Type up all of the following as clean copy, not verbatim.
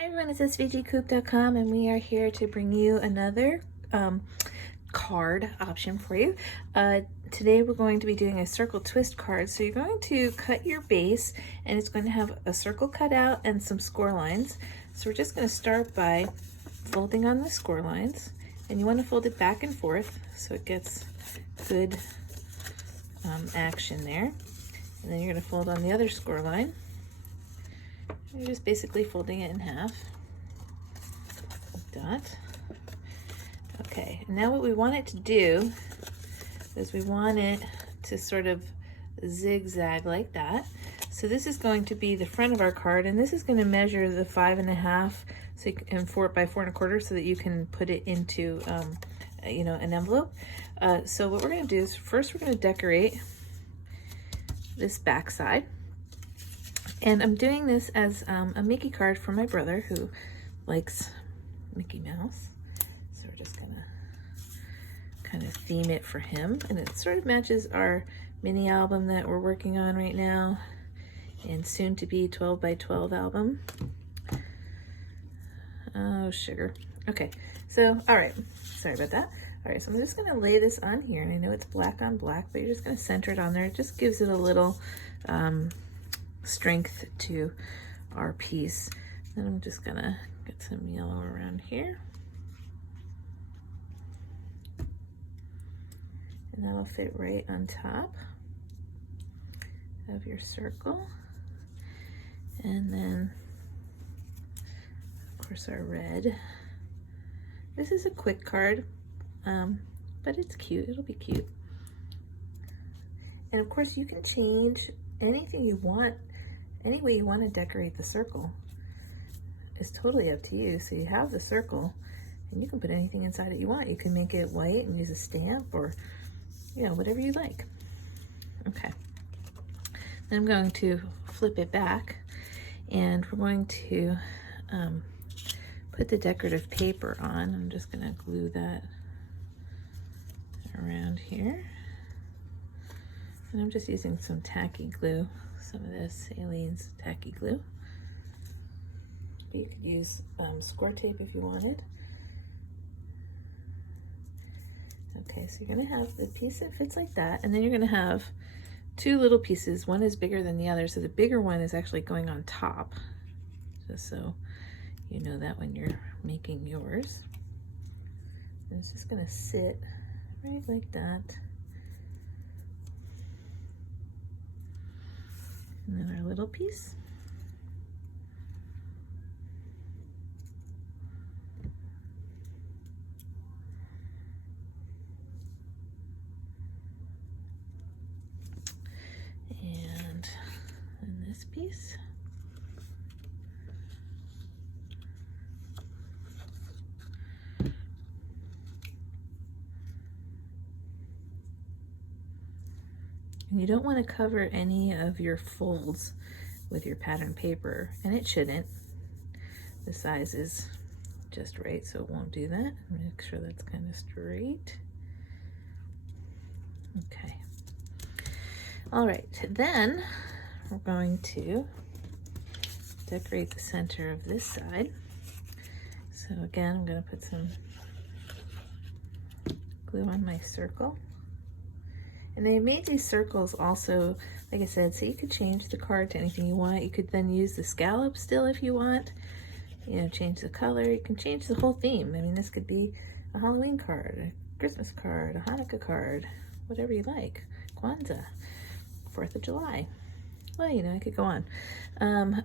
Hi everyone, it's SVGcoop.com and we are here to bring you another card option for you. Today we're going to be doing a circle twist card. So you're going to cut your base and it's going to have a circle cut out and some score lines. So we're just going to start by folding on the score lines, and you want to fold it back and forth so it gets good action there. And then you're going to fold on the other score line. You're just basically folding it in half, like that. Okay, and now what we want it to do is we want it to sort of zigzag like that. So this is going to be the front of our card, and this is going to measure the 5.5 so you can, and 4 by 4 1/4 so that you can put it into an envelope. So what we're going to do is first we're going to decorate this back side. And I'm doing this as a Mickey card for my brother who likes Mickey Mouse. So we're just gonna kind of theme it for him. And it sort of matches our mini album that we're working on right now and soon to be 12 by 12 album. Oh, sugar. Okay, so, all right, sorry about that. All right, so I'm just gonna lay this on here, and I know it's black on black, but you're just gonna center it on there. It just gives it a little, strength to our piece. Then I'm just gonna get some yellow around here, and that'll fit right on top of your circle. And then of course our red. This is a quick card, but it's cute. It'll be cute. And of course you can change anything you want. Any way you want to decorate the circle is totally up to you. So you have the circle and you can put anything inside it you want. You can make it white and use a stamp, or whatever you like. Okay, then I'm going to flip it back and we're going to put the decorative paper on. I'm just going to glue that around here, and I'm just using some tacky glue. Some of this Aleene's tacky glue. You could use score tape if you wanted. Okay, so you're gonna have the piece that fits like that, and then you're gonna have two little pieces. One is bigger than the other, so the bigger one is actually going on top, just so you know that when you're making yours. And it's just gonna sit right like that. And then our little piece. And this piece. And you don't want to cover any of your folds with your pattern paper, and it shouldn't. The size is just right, so it won't do that. Make sure that's kind of straight. Okay. All right, then we're going to decorate the center of this side. So again, I'm going to put some glue on my circle. And I made these circles also, like I said, so you could change the card to anything you want. You could then use the scallop still if you want. Change the color. You can change the whole theme. I mean, this could be a Halloween card, a Christmas card, a Hanukkah card, whatever you like. Kwanzaa, 4th of July. Well, I could go on.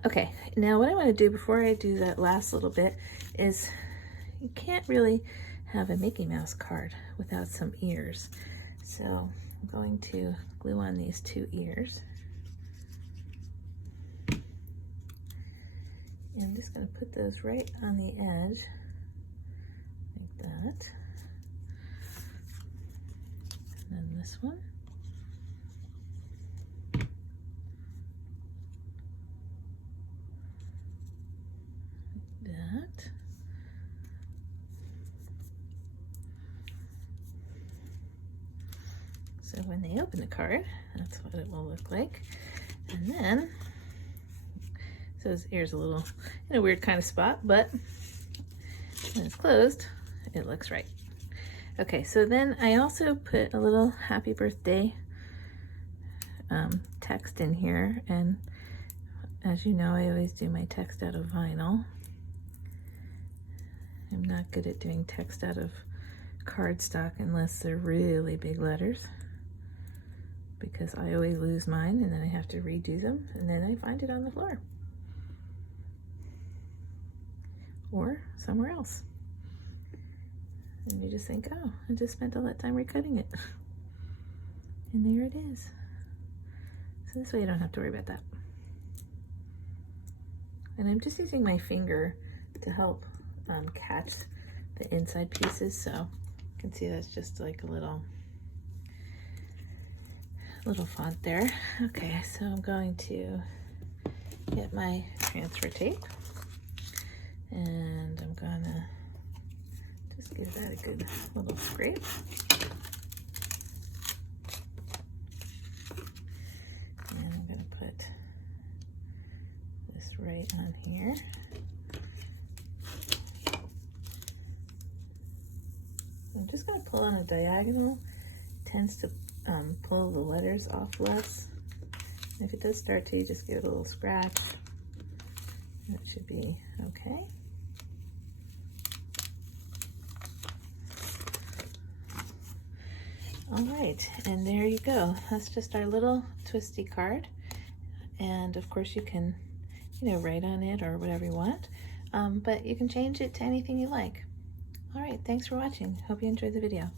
Okay, now what I want to do before I do that last little bit is you can't really have a Mickey Mouse card without some ears. So I'm going to glue on these 2 ears. And I'm just going to put those right on the edge, like that. And then this one. Like that. So when they open the card, that's what it will look like. And then So his ear's a little in a weird kind of spot, but when it's closed, it looks right. Okay, so then I also put a little happy birthday text in here, and as you know, I always do my text out of vinyl. I'm not good at doing text out of cardstock unless they're really big letters, because I always lose mine and then I have to redo them and then I find it on the floor or somewhere else. And you just think, oh, I just spent all that time recutting it. And there it is. So this way you don't have to worry about that. And I'm just using my finger to help catch the inside pieces, so you can see that's just like a little font there. Okay, so I'm going to get my transfer tape and I'm gonna just give that a good little scrape. And I'm gonna put this right on here. I'm just going to pull on a diagonal. It tends to pull the letters off less. And if it does start to, you just give it a little scratch. That should be okay. All right, and there you go. That's just our little twisty card. And of course you can, write on it or whatever you want. But you can change it to anything you like. All right, thanks for watching. Hope you enjoyed the video.